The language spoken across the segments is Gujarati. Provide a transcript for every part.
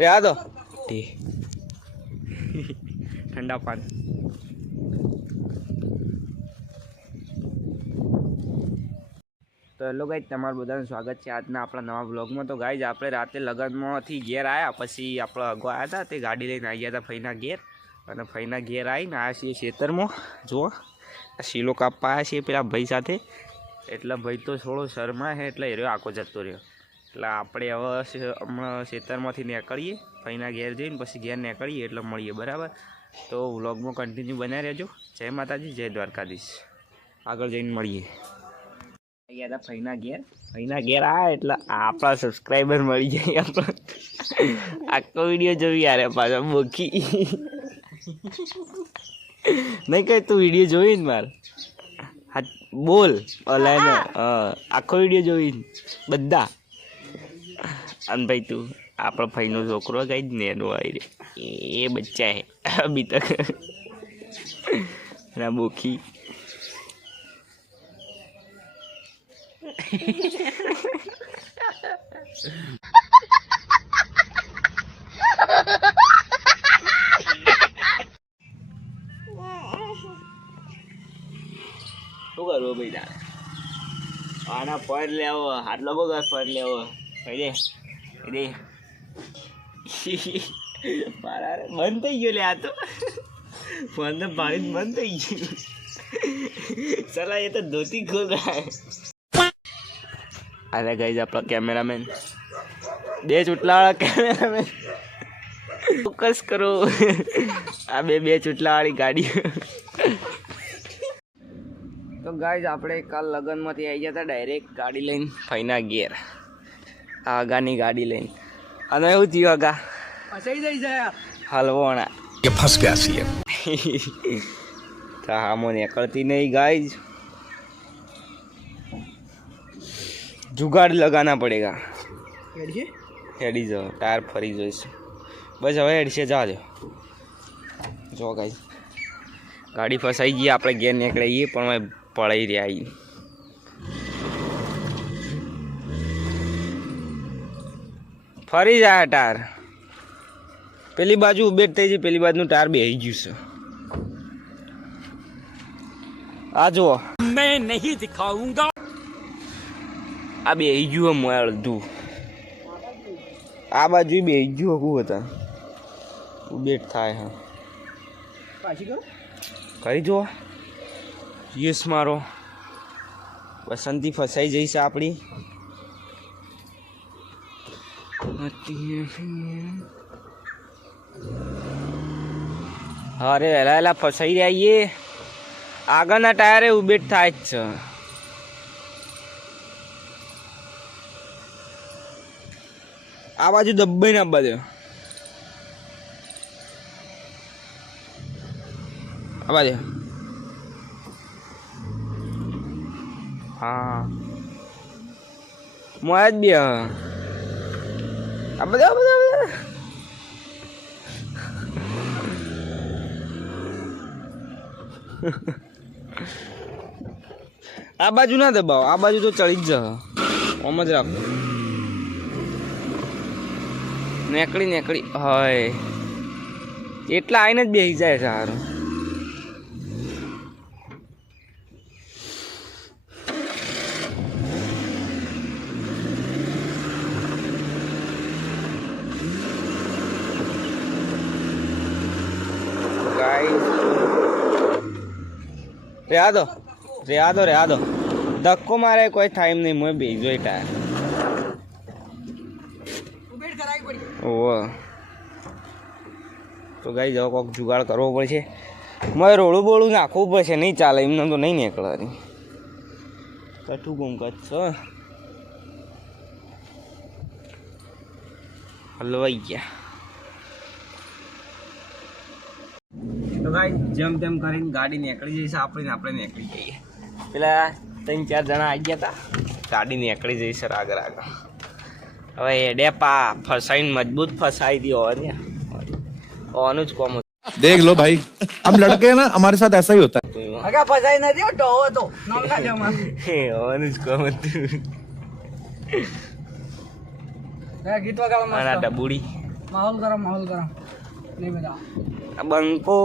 રહ્યા દો ઠંડા પાણી. તો હેલો ગાઈઝ, તમારું બધાનું સ્વાગત છે આજના આપણા નવા બ્લોગમાં. તો ગાઈઝ આપણે રાતે લગ્નમાંથી ઘેર આવ્યા, પછી આપણે અગવા આવ્યા હતા તે ગાડી લઈને આવી ગયા હતા ફઈના ઘેર. અને ફઈના ઘેર આવીને આવ્યા છીએ ખેતરમાં. જુઓ આ શીલો કાપવા આવ્યા છીએ પેલા ભાઈ સાથે. એટલે ભાઈ તો થોડો શરમા છે એટલે એ રહ્યો આખો જતો રહ્યો. એટલે આપણે હવે હમણાં ખેતરમાંથી નીકળીએ, ફઈના ઘેર જઈને પછી ઘેર નીકળીએ એટલે મળીએ, બરાબર? તો વ્લોગમાં કન્ટિન્યુ બનાવી રહેજો. જય માતાજી, જય દ્વારકાધીશ. આગળ જઈને મળીએ. ગયા હતા ફઈના ઘેર આ એટલે આપણા સબસ્ક્રાઈબર મળી જાય. આપણો આખો વિડીયો જોઈ યાર પાછા બોકી નહીં કઈ તું વિડીયો જોઈ ને મારે હા બોલ ઓલાને આખો વિડીયો જોઈ બધા. અને ભાઈ તું આપણો ફઈનો છોકરો કઈ જ ને એનો આવી એ બચ્ચા હે અભી તક ના બોખી. શું કરવું ભાઈ તારે? આના ફળ લેવો, આટલો બધો ફળ લેવો દે દે. મારા બંધ થઈ ગયો લે આ તો ફોન તો પાણી બંધ થઈ ગયું. ચલા એ તો ધોતી ખોલ રહા. અરે ગાઈઝ આપણા કેમેરામેન, બે ચોટલાવાળા કેમેરામેન ફોકસ કરો. આ બે ચોટલાવાળી ગાડી. તો ગાઈઝ આપણે કાલ લગ્નમાંથી આવી ગયા હતા ડાયરેક્ટ ગાડી લઈને ફઈના ઘેર. આ અગાની ગાડી લઈને. અને એવું થયું અગા ફસાઈ જાય છે હલવોણા કે ફસ ગયા છીએ. તો હામો નીકળતી નહીં ગાઈઝ, जुगाड़ लगाना पड़ेगा. हेडी जाओ, टायर फरी जोईशे बस हवे हेडशे जाजो. जो गाइस गाड़ी फसाई गई, આપણે ઘેર નીકળીએ પણ પડાઈ રહ્યા. ફરી જાય ટાયર. પેલી બાજુ ઉભેટ થઈ ગઈ, પેલી બાજુનું ટાયર બેહી ગયું છે. આ જુઓ, મેં નહીં દિખાઉંગા. આ બે ગયું હું અડધું, આ બાજુ બે ગયું હકું હતા ઉબેટ થાય. હા કરી જુઓ. યસ મારો વસંતી ફસાઈ જઈશ આપણી. અરે એલા એલા ફસાઈ રહ્યા. આગળના ટાયરે ઉબેટ થાય જ છે. આ બાજુ દબાઈ ના બાજુ આ બાજુ હા મોજ બી આ બધા આ બાજુ ના દબાવો, આ બાજુ તો ચડી જ જા. ઓમ જ રાખો. નીકળી હોય એટલા આઈને જ બેસી જાય સારું. રેવા દો ધક્કો મારે કોઈ ટાઈમ નહીં. મોય બેસજો એ ટાયર. ઓહ તો ગાઈ જાઓ, કોઈક જુગાડ કરવો પડશે. મારે રોડું બોળું નાખવું પડશે, નહીં ચાલે એમને તો નહીં નીકળવાની. કઠું ગમકત છો હલવાઈ ગયા. તો ગાઈ જેમ તેમ કરીને ગાડી નીકળી જઈશે આપણે નીકળી જઈએ. પેલા 3-4 જણા આવી ગયા હતા, ગાડી નીકળી જઈશે આગળ. હવે એડે પા ફસાઈને મજબૂત ફસાઈ दी और अनुज को देख लो भाई, हम लड़के हैं ना, हमारे साथ ऐसा ही होता है. अगर फसाई नहीं थी तो हो तो नाम ना ले मैं अनुज को मत मैं गीत वगा मस्त डबुड़ी माहौल गरम नहीं बता આ બંકો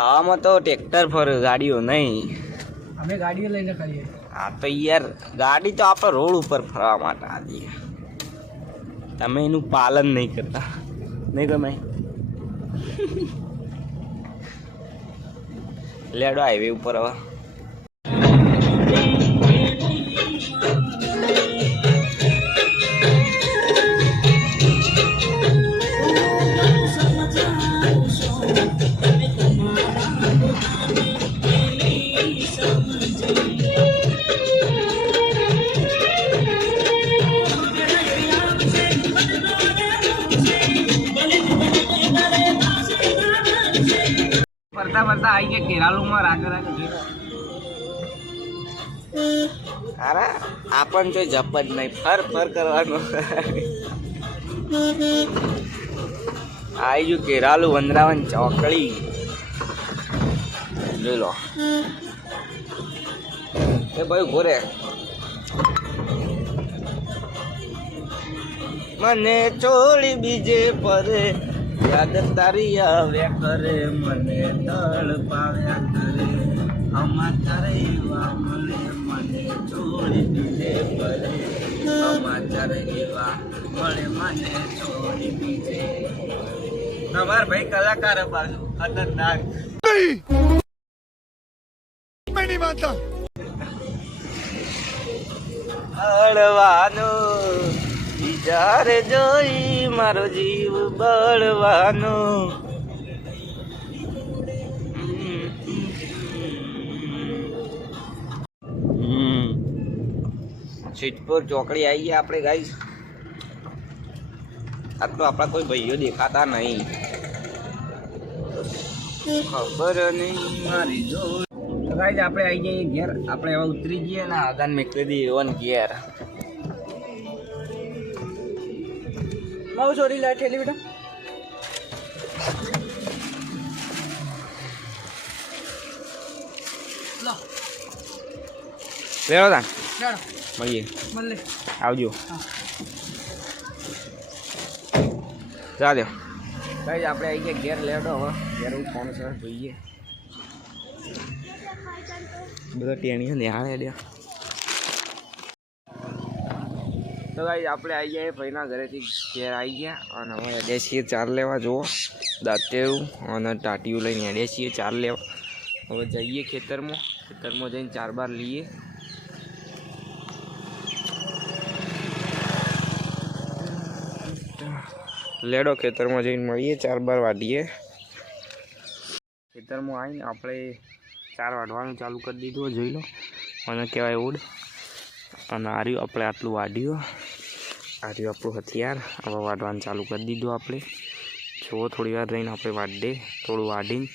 આમાં તો ટ્રેક્ટર પર ગાડીઓ નહીં. हमें गाड़ी लेने खड़ी આ તો યાર ગાડી તો આપણે રોડ ઉપર ફરવા માટે આવીએ. તમે એનું પાલન નહીં કરતા નહીં તમે. લેડો હાઈવે ઉપર હવે. ફરતા ફરતા આવી ગયા કેરાલુમાં રાગે અરે આપણ તો જપ જ નહીં ફર કરવાનું. આવી ગયું કેરાલુ વંદરાવન ચોકડી જોઈ લો. એ ભાઈ ઉભો રે. મને છોડી બીજે પરે યાદ તારી આવ્યા કરે મને તળ પાવ્યા કરે સમાચાર એવા મળે મને છોડી બીજે પરે સમાચાર એવા મળે મને છોડી બીજે. તમાર ભાઈ કલાકાર બાજુ ખતરનાક. मैं नहीं मानता. બળવાનો વિચાર જોઈ મારો જીવ બળવાનો. સિદ્ધપુર ચોકડી આવી ગયા આપણે ગાઈસ. આટલો આપણા કોઈ ભાઈઓ દેખાતા નહીં. ખબર નહીં મારી જોડ. તો ગાઈસ આપણે આવી જઈએ ઘેર. આપણે હવે ઉતરી જઈએ ને આગળ મેકલી દઈએ એવન ઘેર. माँ छोड़ी लाइट ठेली बेटा लो લેવો તા चलो મળીએ. मल ले આવજો. हाँ ચાલ્યો ભાઈ આપણે આવી ગયા ઘેર. લેડો હવે ઘેર હું ફોન સર જોઈએ. બધા ટેણીઓ નિહાળે દે. તો ભાઈ આપણે આવી ગયા ભાઈના ઘરેથી ઘેર આવી ગયા અને હવે અડે છીએ ચાર લેવા. જુઓ દાંતેરું અને ટાટીયું લઈને અડે છીએ ચાર લેવા. હવે જઈએ ખેતરમાં જઈને ચાર બાર લઈએ. લેડો ખેતરમાં જઈને મળીએ ચાર બાર વાઢીએ. ખેતરમાં આવીને આપણે ચાર વાઢવાનું ચાલુ કરી દીધું જોઈ લો. અને કહેવાય ઉડ અને આર્યું આપણે આટલું વાઢ્યું. આર્યું આપણું હથિયાર. હવે વાઢવાનું ચાલુ કરી દીધું આપણે. જુઓ થોડી વાર રહીને આપણે વાઢીએ. થોડું વાઢીને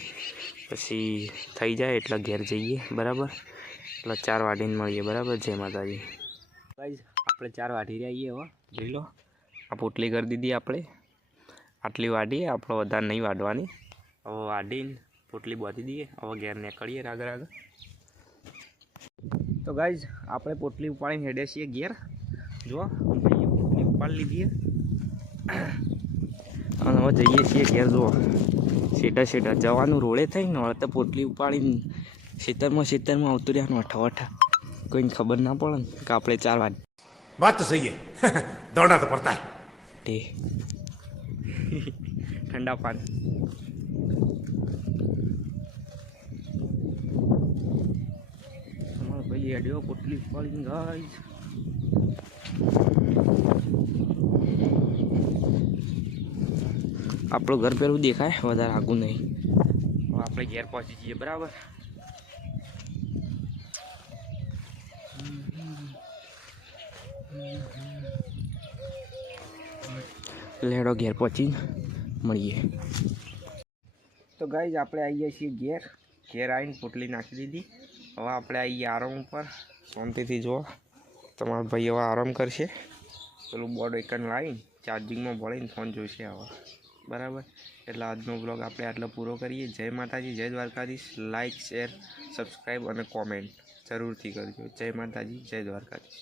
પછી થઈ જાય એટલે ઘેર જઈએ બરાબર. એટલે ચાર વાઢીને મળીએ બરાબર. જય માતાજી. ગાઈસ આપણે ચાર વાઢી રહ્યા હવે જોઈ લો. આ પોટલી કરી દીધી આપણે. આટલી વાઢીએ આપણે વધારે નહીં વાઢવાની. હવે વાઢીને પોટલી બાંધી દઈએ. હવે ઘેર નીકળીએ આગળ. તો ગાઈઝ આપણે પોટલી ઉપાડીને હેડે છીએ ઘેર. જો પોટલી ઉપાડી લીધી અને હવે જઈએ છીએ ઘેર. જુઓ સીધા જવાનું રોડે થઈને હવે તો પોટલી ઉપાડીને ખેતરમાં આવતું રહ્યાનું અઠા કોઈને ખબર ના પડે ને કે આપણે ચાર વાગે. बात तो सही है. दौड़ना तो पड़ता है. તે ઠંડા પાણી. અમારો ભાઈ હેડ્યો પોટલી ઉપાડીને ગાઈઝ. આપણું ઘર પેલું દેખાય વધારે આગું નહીં. હવે આપણે ઘેર પહોંચી જઈએ બરાબર. લેડો ઘેર પહોંચીને મળીએ. તો ગાઈઝ આપણે આવી ગયા છીએ ઘેર આવીને પોટલી નાખી દીધી. હવે આપણે આવી ગયા આરામ ઉપર શાંતિથી. જુઓ તમારો ભાઈ હવે આરામ કરશે. પેલું બોર્ડ એકન લાવીને ચાર્જિંગમાં ભળીને ફોન જોઈશે હવે બરાબર. એટલે આજનો બ્લોગ આપણે આટલો પૂરો કરીએ. જય માતાજી, જય દ્વારકાધીશ. લાઇક, શેર, સબસ્ક્રાઈબ અને કોમેન્ટ જરૂરથી કરજો. જય માતાજી, જય દ્વારકાધીશ.